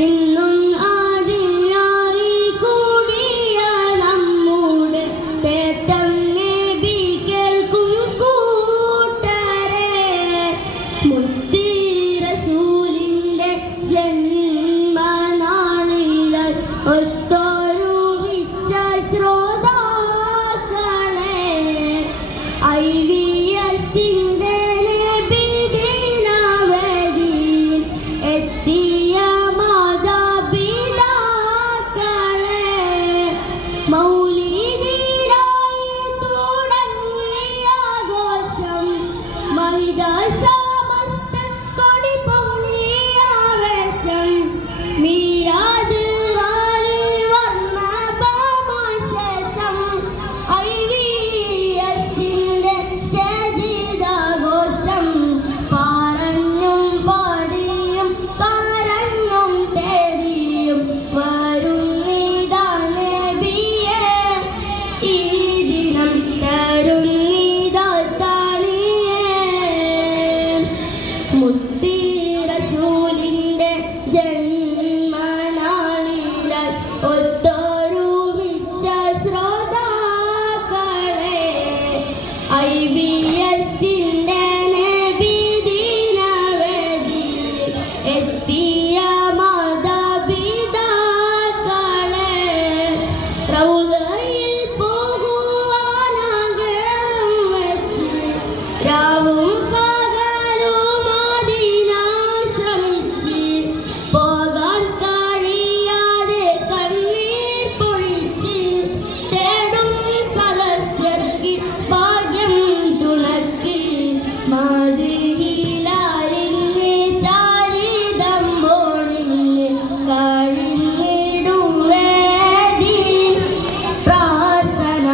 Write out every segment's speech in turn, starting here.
ഇന്നും ആദിയായി കൂടിയ നമ്മുടെ തേട്ടം നബി കേൾക്കും കൂട്ടരെ. മുത്തി റസൂലിന്റെ ജന്മനാളിലായി ഒത്തൊരുമിച്ച ശ്രോതാക്കളെ, IVSന്റെ നബിദിനവേദിയിൽ എത്തിയ മാതാപിതാക്കളെ, മൗലിദിനായി തുടങ്ങിയ ആഘോഷം മഹിത സമസ്ത കൊടി പൊങ്ങിയ ആവേശം. മീരാദ് റാലി വർണ്ണഭമാശേഷം IVSന്റെ സ്റ്റേജിലാഘോഷം. പറഞ്ഞും പാടിയും കരഞ്ഞും തേടിയും വരുന്നിതാ നബിയെ, ഈ ദിനം തരുന്നിതാ താണിയേ. മുത്തി റസൂലിന്റെ ജന്മനാളിലായി ഒത്തൊരുമിച്ച ശ്രോതാക്കളെ, IVSന്റെ നബിദിനവേദിയിൽ എത്തിയ മാതാപിതാക്കളെ, റൗളയിൽ പോകുവാനാഗ്രഹം വെച്ച് രാവും പകലും അതിനായി ശ്രമിച്ച് പോകാൻ കഴിയാതെ കണ്ണീർ പൊഴിച്ച് തേടും സദസ്യർക്ക് ഭാഗ്യം തുണക്ക്. മദീനയിലലിഞ്ഞ് ചരിതം ഒഴിഞ്ഞ് കഴിഞ്ഞിടുവേദി പ്രാർത്ഥന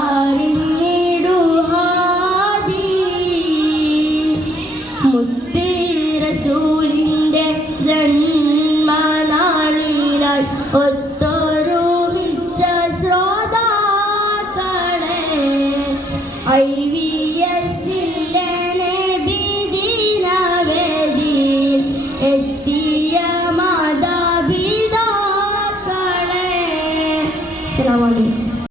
അറിഞ്ഞിടു ഹാദി. മുത്തി റസൂലിന്റെ ജന്മനാളിലായി ഒത്തൊരുമിച്ച ശ്രോതാക്കളെ, IVSന്റെ നബിദിനവേദിയിൽ എത്തിയ മാതാപിതാക്കളെ. അസ്സലാമു അലൈക്കും.